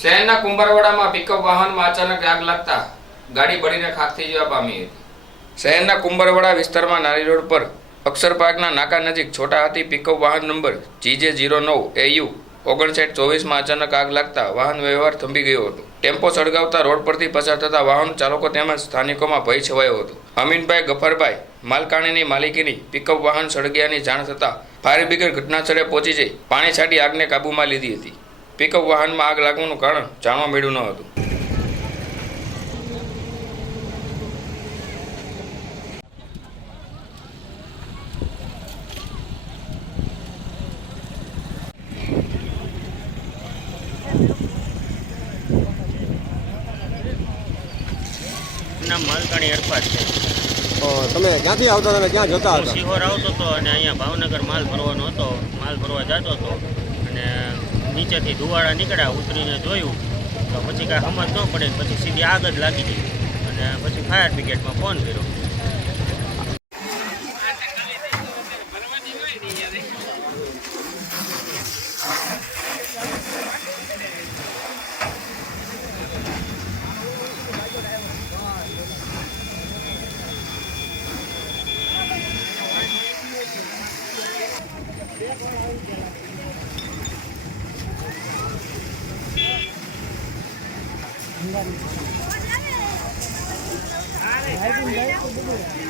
શહેરના કુંભારવાડામાં પિકઅપ વાહનમાં અચાનક આગ લાગતા ગાડી બળીને ખાખ થઈ જવા પામી હતી. શહેરના કુંભારવાડા વિસ્તારમાં નારી રોડ પર અક્ષરપાર્કના નાકા નજીક છોટા હાથી પિકઅપ વાહન નંબર જીજે જીરો નવ એયુ ઓગણસાઠ ચોવીસમાં અચાનક આગ લાગતા વાહન વ્યવહાર થંભી ગયો હતો. ટેમ્પો સળગાવતા રોડ પરથી પસાર થતા વાહન ચાલકો તેમજ સ્થાનિકોમાં ભય છવાયો હતો. અમીનભાઈ ગફરભાઈ માલકાણીની માલિકીની પિકઅપ વાહન સળગ્યાની જાણ થતાં ફાયર બ્રિગેડ ઘટનાસ્થળે પહોંચી જઈ પાણી છાંટી આગને કાબૂમાં લીધી હતી. પિકઅપ વાહનમાં આગ લાગવાનું કારણ જાણવા મળ્યું ન હતું. નામ માલકાણી અરફાત છે. તમે ક્યાંથી આવતા તમે ક્યાં જતા હતા? સિહોર આવતો હતો અને અહીંયા ભાવનગર માલ ભરવાનો હતો. માલ ભરવા જતો હતો. નીચેથી ધુવાળા નીકળ્યા, ઉતરીને જોયું, તો પછી કાંઈ સમજ ન પડે પછી સીધી આગ જ લાગી ગઈ અને પછી ફાયર બ્રિગેડમાં ફોન કર્યો Thank you. Thank you.